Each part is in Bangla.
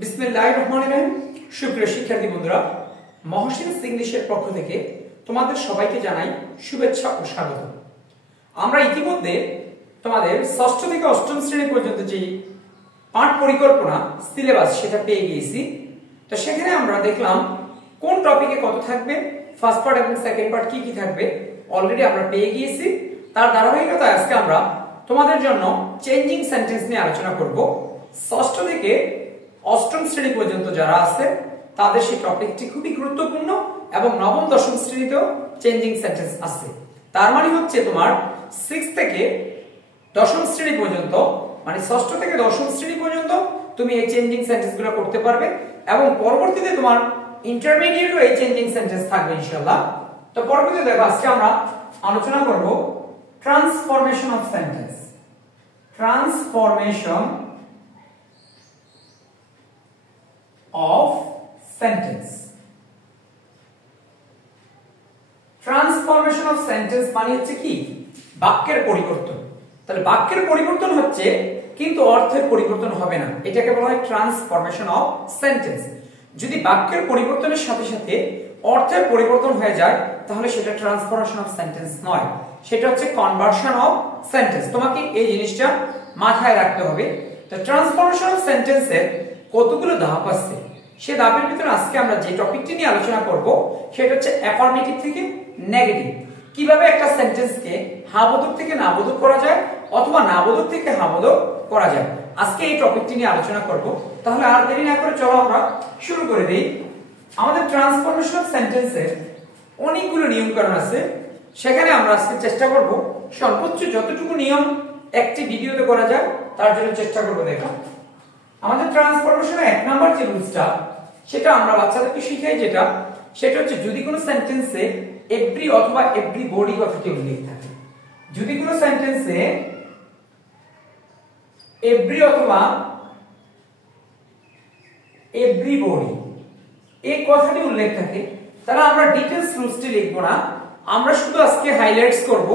বিসমিল্লাহির রহমানির রহিম। সুপ্রিয় শিক্ষার্থী বন্ধুরা, মহসিনস ইংলিশের পক্ষ থেকে তোমাদের সবাইকে জানাই শুভেচ্ছা ও স্বাগত। আমরা ইতিমধ্যে তোমাদের ষষ্ঠ থেকে অষ্টম শ্রেণী পর্যন্ত যে পাঠ পরিকল্পনা সিলেবাস সেটা পেয়ে গিয়েছি। তো সেখানে আমরা দেখলাম কোন টপিকে কত থাকবে, ফার্স্ট পার্ট এবং সেকেন্ড পার্ট কি কি থাকবে অলরেডি আমরা পেয়ে গিয়েছি। তার ধারাবাহিকতায় আজকে আমরা তোমাদের জন্য চেঞ্জিং সেন্টেন্স নিয়ে আলোচনা করব। ষষ্ঠ থেকে অষ্টম শ্রেণী পর্যন্ত যারা আছে তাদের সেই টপিকটি খুবই গুরুত্বপূর্ণ এবং নবম দশম শ্রেণীতেও চেঞ্জিং সেন্টেন্স আছে। তার মানে হচ্ছে তোমার 6 থেকে দশম শ্রেণী পর্যন্ত, মানে ষষ্ঠ থেকে দশম শ্রেণী পর্যন্ত তুমি এই চেঞ্জিং সেন্টেন্স গুলো করতে পারবে এবং পরবর্তীতে তোমার ইন্টারমিডিয়েটও এই চেঞ্জিং সেন্টেন্স থাকবে ইনশাআল্লাহ। তো পরবর্তীতে দেখো আজকে আমরা আলোচনা করব transformation of sentence. Transformation of sentence. Transformation of sentence মানে হচ্ছে কি? বাক্যের পরিবর্তন। তাহলে বাক্যের পরিবর্তন হচ্ছে কিন্তু অর্থের পরিবর্তন হবে না, এটাকে বলা হয় ট্রান্সফরমেশন অফ সেন্টেন্স। যদি বাক্যের পরিবর্তনের সাথে সাথে অর্থের পরিবর্তন হয়ে যায় তাহলে সেটা ট্রান্সফরমেশন অফ সেন্টেন্স নয়, সেটা হচ্ছে কনভার্সন অফ সেন্টেন্স। তোমাকে এই জিনিসটা মাথায় রাখতে হবে। তো ট্রান্সফরমেশন অফ সেন্টেন্সের কতগুলো ধাপ আছে, সে ধাপের ভিতরে আজকে আমরা যে টপিকটি নিয়ে আলোচনা করব সেটা হচ্ছে অ্যাফার্মেটিভ থেকে নেগেটিভ। কিভাবে একটা সেন্টেন্সকে হ্যাঁ বোধক থেকে না বোধক করা যায় অথবা না বোধক থেকে হ্যাঁ বোধক করা যায়, আজকে এই টপিকটি নিয়ে আলোচনা করব। তাহলে আর দেরি না করে চলো আমরা শুরু করে দেই। আমাদের ট্রান্সফরমেশন অফ সেন্টেন্সের অনেকগুলো নিয়ম কানুন আছে, সেখানে আমরা আজকে চেষ্টা করব সর্বোচ্চ যতটুকু নিয়ম একটি ভিডিওতে করা যায় তার জন্য চেষ্টা করব। দেখো আমাদের ট্রান্সফরমেশনের 1 নাম্বার যে রুলসটা সেটা আমরা বাচ্চাদেরকে শিখাই, সেটা হচ্ছে যদি কোনো সেন্টেন্সে এভরি অথবা এভরি বডি কথাটি উল্লেখ থাকে, যদি কোনো সেন্টেন্সে এভরি অথবা এভরি বডি এই কথাটি উল্লেখ থাকে তাহলে আমরা ডিটেইলস রুলসটি লিখব না, আমরা শুধু আজকে হাইলাইটস করব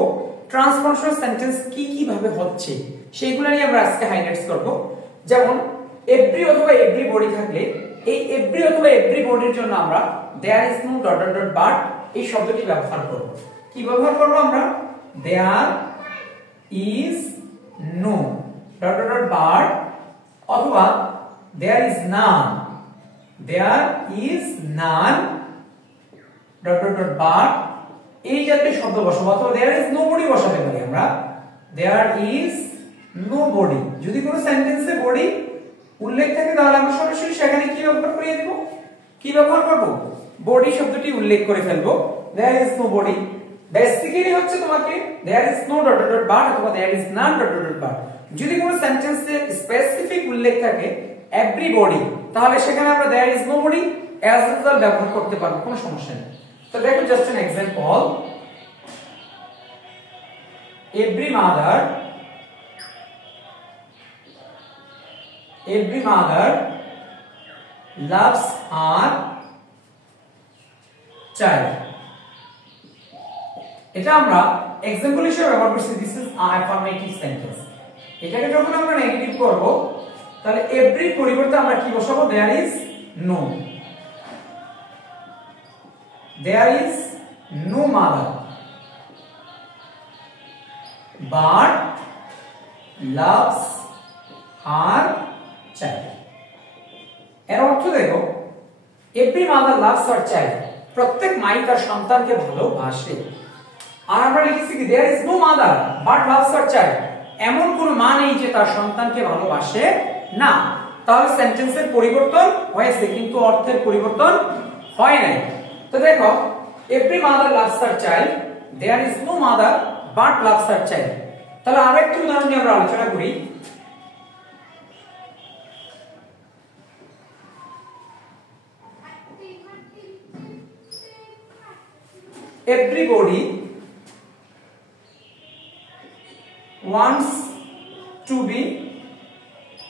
ট্রান্সফরমেশন সেন্টেন্স কি কি ভাবে হচ্ছে সেইগুলো নিয়ে আমরা আজকে হাইলাইটস করব। যেমন এভরি অথবা এভরি বডি থাকলে এই এভরি অথবা এভরি বডির জন্য আমরা there is no dot dot dot but এই শব্দটি ব্যবহার করব। কি ব্যবহার করব আমরা? There is no dot dot dot but অথবা there is none, there is none dot dot dot but এই জাতীয় শব্দ বসাবো, অথবা দেয়ার ইজ নোবডি বসাতে পারি আমরা, দেয়ার ইজ নোবডি। যদি কোনো সেন্টেন্সে বডি উল্লেখ থাকে তাহলে আমরা সরাসরি সেখানে কি ব্যবহার করিয়ে দেব? কি ব্যবহার করব? বডি শব্দটি উল্লেখ করে ফেলবো, there is nobody. Basically হচ্ছে তোমাকে there is no dot dot dot but অথবা there is none dot dot dot but. যদি কোনো সেন্টেন্সে স্পেসিফিক উল্লেখ থাকে এভরিবডি তাহলে সেখানে আমরা there is nobody as usual ব্যবহার করতে পারবো, কোনো সমস্যা নেই। তো দেখো just an example, every mother loves her child। এটা আমরা एग्जांपल হিসেবে ব্যবহার করছি, দিস ইজ অ্যাফার্মেটিভ সেন্টেন্স। এটাকে যখন আমরা নেগেটিভ করব তাহলে এভরি পরিবর্তে আমরা কি বসাবো? There is no, there is no mother but loves her child. এর অর্থ দেখো every mother loves her child, প্রত্যেক মাই তার সন্তানকে ভালোবাসে। আর আমরা লিখেছি কি there is no mother but loves her child, এমন কোন মা নেই যে তার সন্তানকে ভালোবাসে না। তাহলে সেন্টেন্সের পরিবর্তন হয়েছে কিন্তু অর্থের পরিবর্তন হয় নাই। তো দেখো every mother loves her child, there is no mother but loves her child. তাহলে আরেকটি উদাহরণ নিয়ে আমরা আলোচনা করি। Everybody wants to be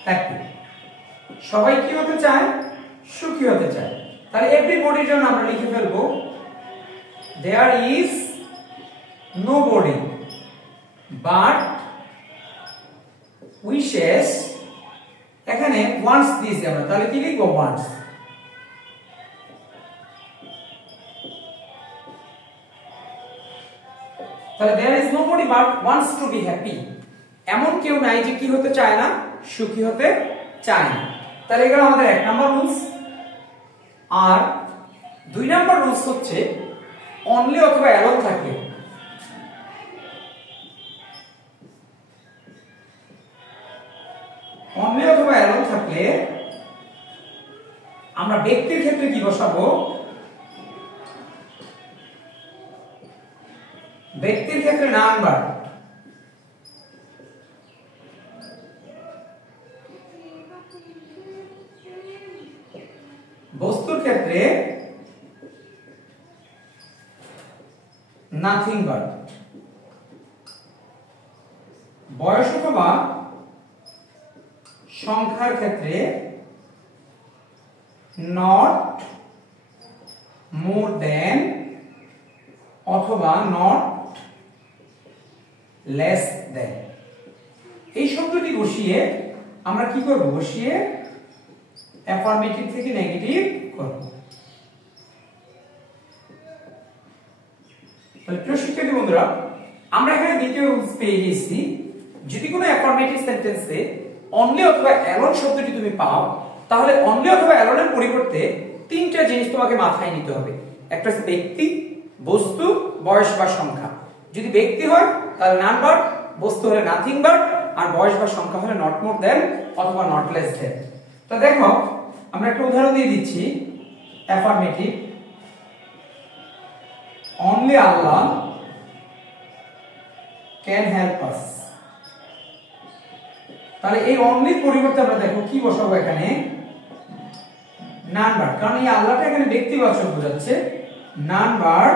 happy। সবাই কি হতে চায়? সুখী হতে চায়। তাহলে এভরিবডির জন্য আমরা লিখে ফেলবো there is nobody but wishes এখানে ওয়ান্স দিয়েছি আমরা, তাহলে কি লিখবো ওয়ান্স। তাহলে there is nobody but wants to be happy, এমন কেউ নাই যে কি হতে চায় না, সুখী হতে চায় না। তাহলে এগুলো আমাদের 1 নাম্বার রুলস। আর 2 নাম্বার রুলস হচ্ছে অনলি অথবা অ্যালোন থাকলে অনলি অথবা অ্যালোন থাকলে আমরা ব্যক্তির ক্ষেত্রে কি বসাবো, ব্যক্তির ক্ষেত্রে নাম্বার, বস্তুর ক্ষেত্রে নাথিং বাট, বয়স অথবা সংখ্যার ক্ষেত্রে নট মোর দেন অথবা নট লেস দেন। এই শব্দটি বসিয়ে আমরা কি করব, বসিয়ে অ্যাফার্মেটিভ থেকে নেগেটিভ করব। তাহলে প্রিয় শিক্ষার্থী বন্ধুরা, আমরা এখানে দ্বিতীয় রুলস পেয়ে গেছি, যদি কোনো অ্যাফার্মেটিভ সেন্টেন্সে অনলি অথবা অ্যালোন শব্দটি তুমি পাও, তাহলে অনলি অথবা অ্যালোনের পরিবর্তে 3টা জিনিস তোমাকে মাথায় নিতে হবে। একটা হচ্ছে ব্যক্তি, বস্তু, বয়স বা সংখ্যা। যদি ব্যক্তি হয় তাহলে নাম্বার, বস্তু হলে নাথিং বাট, আর বয়স বা সংখ্যা হলে নট মোর দেন অথবা নট লেস দেন। তো দেখো আমরা একটা উদাহরণ দিয়ে দিচ্ছি, affirmative, only Allah can help us. তাহলে এই অনলির পরিবর্তে আমরা দেখো কি বসাবো, এখানে নাম্বার, কারণ এই আল্লাহটা এখানে ব্যক্তিবাচক বোঝাচ্ছে। Number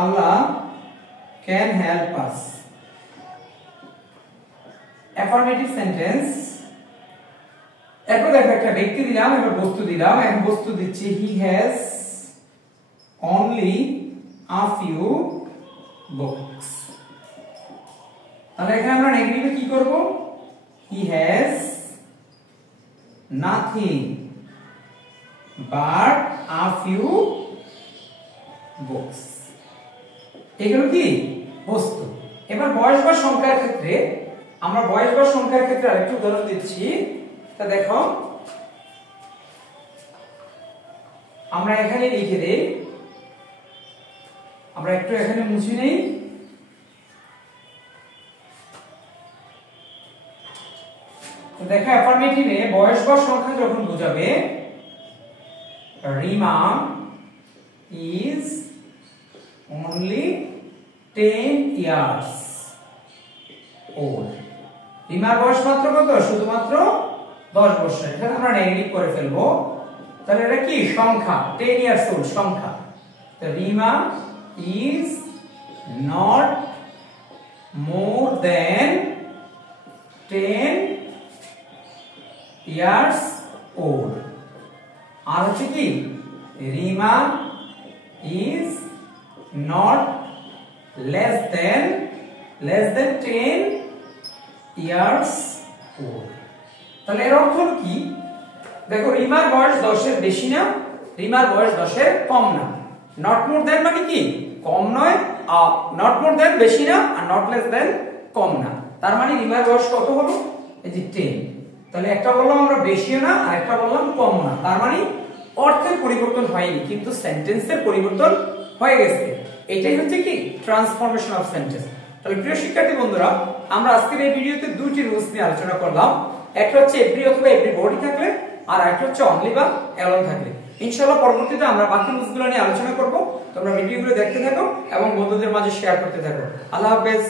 Allah can help us, affirmative sentence. এরপর দেখো একটা ব্যক্তি দিলাম, এবার বস্তু দিলাম, এখন বস্তু দিচ্ছি he has only a few books. তাহলে এখানে আমরা নেগেটিভে কি করব, he has nothing but a few books. এগুলো কি বস্তু। এবার বয়স বা সংখ্যার ক্ষেত্রে আমরা বয়স বা সংখ্যার ক্ষেত্রে আরেকটু উদাহরণ দিচ্ছি। তা দেখো আমরা এখানে লিখে দেই, আমরা একটু এখানে মুছে নেই। দেখো অ্যাফার্মেটিভে বয়স বা সংখ্যা যখন বোঝাবে, Rima is only 10 years old। রিমার বয়স মাত্র কত, শুধুমাত্র 10 বছর। এখানে আমরা নেগেটিভ করে ফেলবো, তাহলে এটা কি সংখ্যা, 10 years old সংখ্যা। তো Rima is not more than 10 years old। আর হচ্ছে কি Rima is not less than 10 years old। তাহলে এর অর্থ কি, দেখো রিমার বয়স 10 এর বেশি না, রিমার বয়স 10 এর কম না। নট মোর দেন মানে কি কম নয়, নট মোর দেন বেশি না, আর নট লেস দেন কম না। তার মানে রিমার বয়স কত হলো, এই যে 10। তাহলে একটা বললাম আমরা বেশিও না, আর একটা বললাম কম না। তার মানে অর্থের পরিবর্তন হয়নি, কিন্তু সেন্টেন্সের পরিবর্তন হয়ে গেছে। এটাই হচ্ছে কি ট্রান্সফরমেশন অফ সেন্টেন্স। তাহলে প্রিয় শিক্ষার্থী বন্ধুরা, আমরা আজকের এই ভিডিওতে দুটি রুলস নিয়ে আলোচনা করলাম। একটা হচ্ছে এভরি অথবা এভরিবডি থাকলে, আর একটা হচ্ছে অনলি বা অ্যালোন থাকলে। ইনশাআল্লাহ পরবর্তীতে আমরা বাকি রুলসগুলো নিয়ে আলোচনা করব। তোমরা ভিডিওগুলো দেখতে থাকো এবং বন্ধুদের মাঝে শেয়ার করতে থাকো। আল্লাহ হাফেজ।